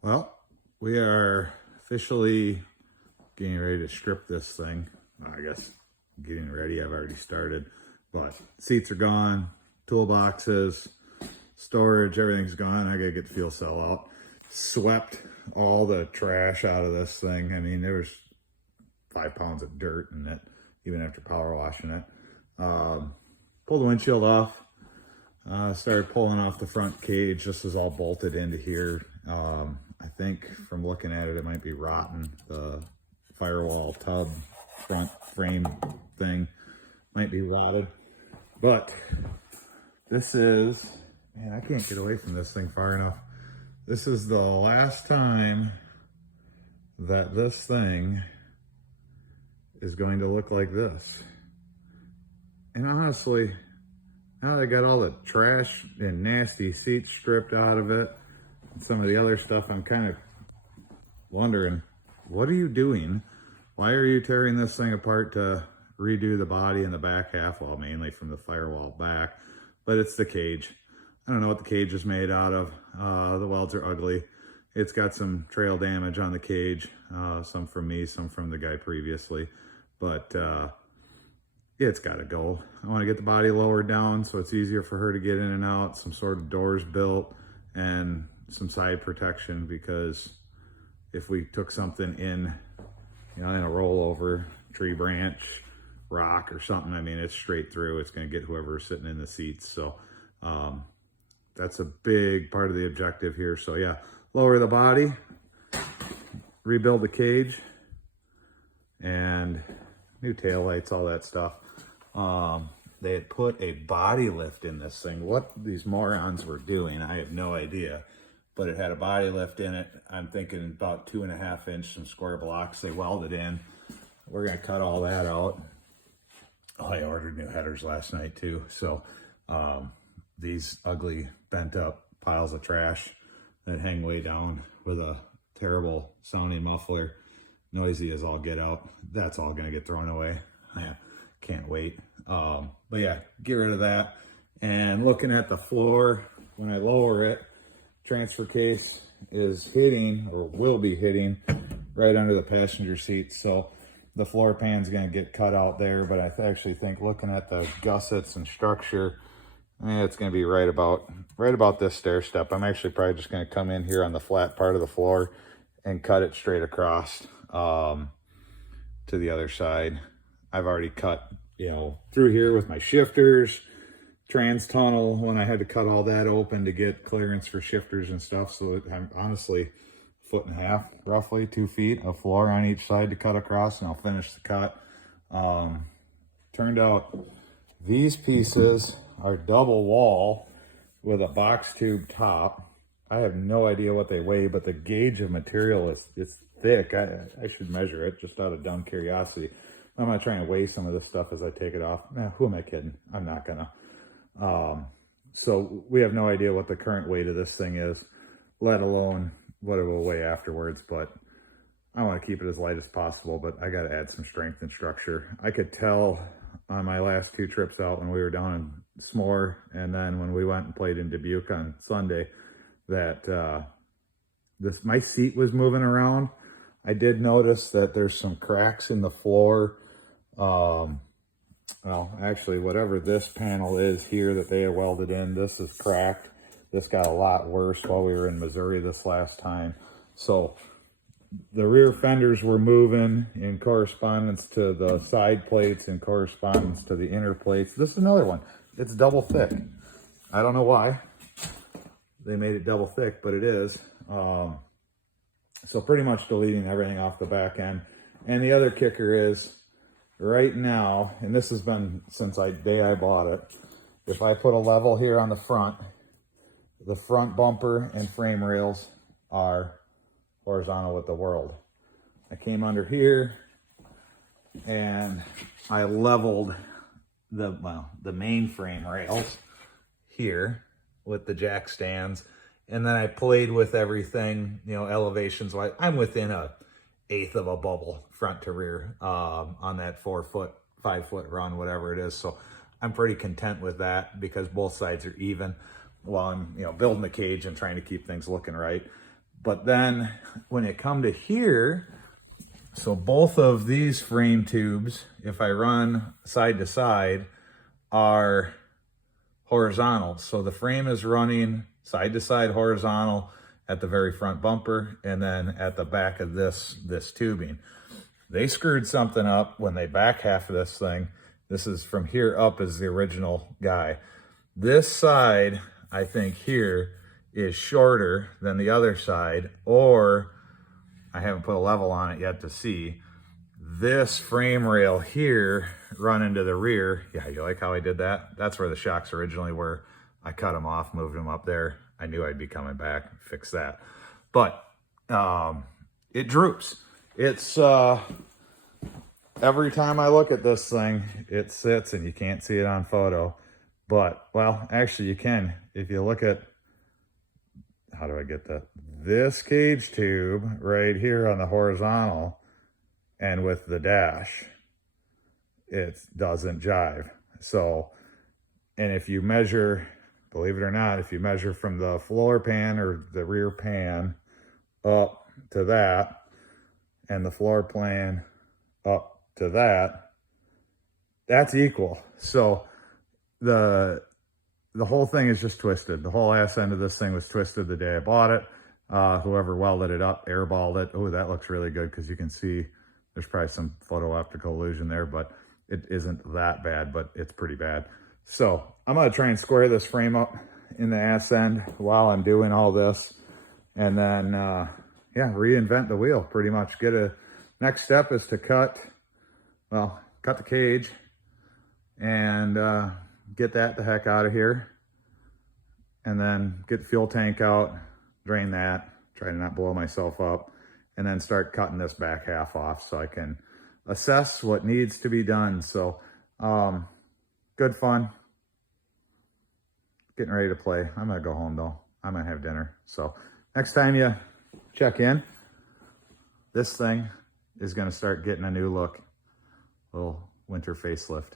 Well, we are officially getting ready to strip this thing. I guess getting ready, I've already started, but seats are gone, toolboxes, storage, everything's gone. I gotta get the fuel cell out. Swept all the trash out of this thing. I mean, there was 5 pounds of dirt in it, even after power washing it. Pulled the windshield off. Started pulling off the front cage. This is all bolted into here. I think from looking at it, it might be rotten. The firewall tub front frame thing might be rotted. But this is, man, I can't get away from this thing far enough. This is the last time that this thing is going to look like this. And honestly, now that I got all the trash and nasty seats stripped out of it, and some of the other stuff, I'm kind of wondering, what are you doing? Why are you tearing this thing apart to redo the body and the back half? Well, mainly from the firewall back, but it's the cage. I don't know what the cage is made out of. The welds are ugly. It's got some trail damage on the cage, some from me, some from the guy previously, but it's got to go. I want to get the body lowered down so it's easier for her to get in and out, some sort of doors built, and some side protection, because if we took something in, in a rollover, tree branch, rock or something, I mean, it's straight through. It's going to get whoever's sitting in the seats. So that's a big part of the objective here. So yeah, lower the body, rebuild the cage, and new taillights, all that stuff. They had put a body lift in this thing. What these morons were doing, I have no idea, but it had a body lift in it. I'm thinking about 2.5 inch, some square blocks they welded in. We're gonna cut all that out. Oh, I ordered new headers last night too. So these ugly bent up piles of trash that hang way down with a terrible sounding muffler, noisy as all get out, that's all gonna get thrown away. Yeah, can't wait. But yeah, get rid of that. And looking at the floor, when I lower it, transfer case is hitting, or will be hitting, right under the passenger seat. So the floor pan's gonna get cut out there, but I actually think, looking at the gussets and structure, it's gonna be right about this stair step. I'm actually probably just gonna come in here on the flat part of the floor and cut it straight across to the other side. I've already cut, through here with my shifters, trans tunnel, when I had to cut all that open to get clearance for shifters and stuff. So I'm honestly 1.5 feet, roughly 2 feet of floor on each side to cut across, and I'll finish the cut. Turned out these pieces are double wall with a box tube top. I have no idea what they weigh, but the gauge of material is thick. I should measure it just out of dumb curiosity. I'm not trying to weigh some of this stuff as I take it off. Who am I kidding? I'm not gonna. So we have no idea what the current weight of this thing is, let alone what it will weigh afterwards, but I want to keep it as light as possible, but I got to add some strength and structure. I could tell on my last 2 trips out, when we were down in S'more, and then when we went and played in Dubuque on Sunday, that my seat was moving around. I did notice that there's some cracks in the floor. Well, actually, whatever this panel is here that they have welded in, this is cracked. This got a lot worse while we were in Missouri this last time. So the rear fenders were moving in correspondence to the side plates, in correspondence to the inner plates. This is another one. It's double thick. I don't know why they made it double thick, but it is. So pretty much deleting everything off the back end. And the other kicker is, right now, and this has been since the day I bought it, if I put a level here on the front bumper and frame rails are horizontal with the world. I came under here and I leveled the main frame rails here with the jack stands, and then I played with everything, elevations. I'm within a 1/8 of a bubble front to rear on that 4 foot, 5 foot run, whatever it is. So I'm pretty content with that, because both sides are even while I'm building the cage and trying to keep things looking right. But then when it come to here, so both of these frame tubes, if I run side to side, are horizontal. So the frame is running side to side horizontal at the very front bumper and then at the back of this tubing. They screwed something up when they back half of this thing. This is from here up is the original guy. This side, I think here, is shorter than the other side, or I haven't put a level on it yet to see. This frame rail here run into the rear. Yeah, you like how I did that? That's where the shocks originally were. I cut them off, moved them up there. I knew I'd be coming back, fix that. But it droops. It's every time I look at this thing, it sits, and you can't see it on photo. But, well, actually you can. If you look at, how do I get that? This cage tube right here on the horizontal and with the dash, it doesn't jive. So, and if you measure, believe it or not, if you measure from the floor pan or the rear pan up to that, and the floor pan up to that, that's equal. So the whole thing is just twisted. The whole ass end of this thing was twisted the day I bought it. Whoever welded it up, airballed it. Oh, that looks really good because you can see there's probably some photo optical illusion there, but it isn't that bad, but it's pretty bad. So I'm gonna try and square this frame up in the ass end while I'm doing all this, and then yeah, reinvent the wheel pretty much. Next step is to cut the cage and get that the heck out of here, and then get the fuel tank out, drain that, try to not blow myself up, and then start cutting this back half off so I can assess what needs to be done. So good fun, getting ready to play. I'm gonna go home though. I'm gonna have dinner. So next time you check in, this thing is gonna start getting a new look, little winter facelift.